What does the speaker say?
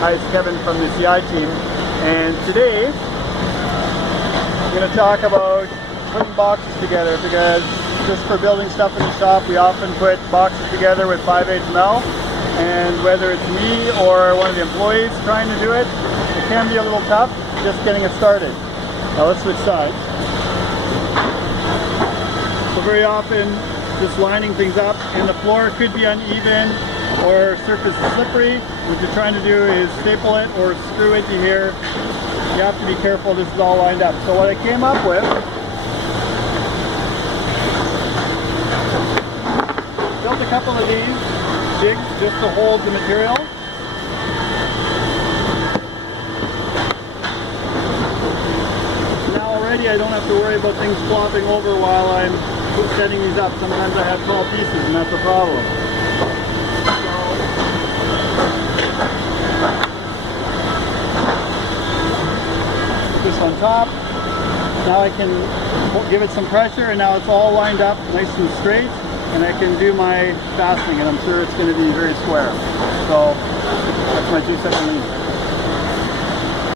Hi, it's Kevin from the CI team, and today I'm going to talk about putting boxes together, because just for building stuff in the shop we often put boxes together with 5/8 mil, and whether it's me or one of the employees trying to do it, it can be a little tough just getting it started. Now let's switch sides. So very often just lining things up, and the floor could be uneven or surface is slippery. What you're trying to do is staple it or screw it to here. You have to be careful this is all lined up. So what I came up with, built a couple of these jigs just to hold the material. Now already I don't have to worry about things flopping over while I'm setting these up. Sometimes I have tall pieces and that's a problem. This on top. Now I can give it some pressure, and now it's all lined up nice and straight, and I can do my fastening, and I'm sure it's going to be very square. So that's my 2 second lead.